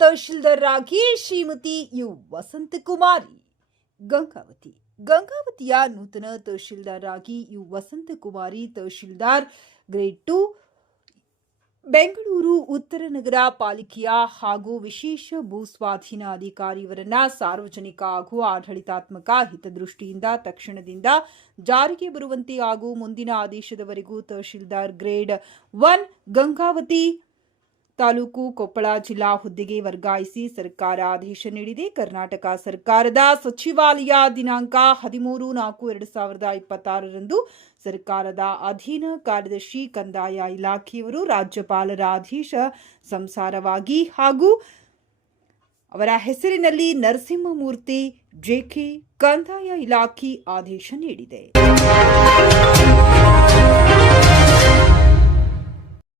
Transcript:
ತಹಶೀಲ್ದಾರ್ ಆಗಿ ಶ್ರೀಮತಿ ಯು ವಸಂತಕುಮಾರಿ. ಗಂಗಾವತಿಯ ನೂತನ ತಹಶೀಲ್ದಾರ್ ಆಗಿ ಯು ವಸಂತಕುಮಾರಿ ತಹಶೀಲ್ದಾರ್ ಗ್ರೇಡ್ 2 ಬೆಂಗಳೂರು ಉತ್ತರ ನಗರ ಪಾಲಿಕೆಯ ಹಾಗೂ ವಿಶೇಷ ಭೂ ಸ್ವಾಧೀನ ಅಧಿಕಾರಿಯವರನ್ನ ಸಾರ್ವಜನಿಕ ಹಾಗೂ ಆಡಳಿತಾತ್ಮಕ ಹಿತದೃಷ್ಟಿಯಿಂದ ತಕ್ಷಣದಿಂದ ಜಾರಿಗೆ ಬರುವಂತೆ ಹಾಗೂ ಮುಂದಿನ ಆದೇಶದವರೆಗೂ ತಹಶೀಲ್ದಾರ್ ಗ್ರೇಡ್ 1 ಗಂಗಾವತಿ ತಾಲೂಕು ಕೊಪ್ಪಳ ಜಿಲ್ಲಾ ಹುದ್ದೆಗೆ ವರ್ಗಾಯಿಸಿ ಸರ್ಕಾರ ಆದೇಶ ನೀಡಿದೆ. ಕರ್ನಾಟಕ ಸರ್ಕಾರದ ಸಚಿವಾಲಯ ದಿನಾಂಕ 13/4/2026ರಂದು ಸರ್ಕಾರದ ಅಧೀನ ಕಾರ್ಯದರ್ಶಿ ಕಂದಾಯ ಇಲಾಖೆಯವರು ರಾಜ್ಯಪಾಲರ ಆದೇಶ ಸಂಸಾರವಾಗಿ ಹಾಗೂ ಅವರ ಹೆಸರಿನಲ್ಲಿ ನರಸಿಂಹಮೂರ್ತಿ ಜೆಕೆ ಕಂದಾಯ ಇಲಾಖೆ ಆದೇಶ ನೀಡಿದೆ.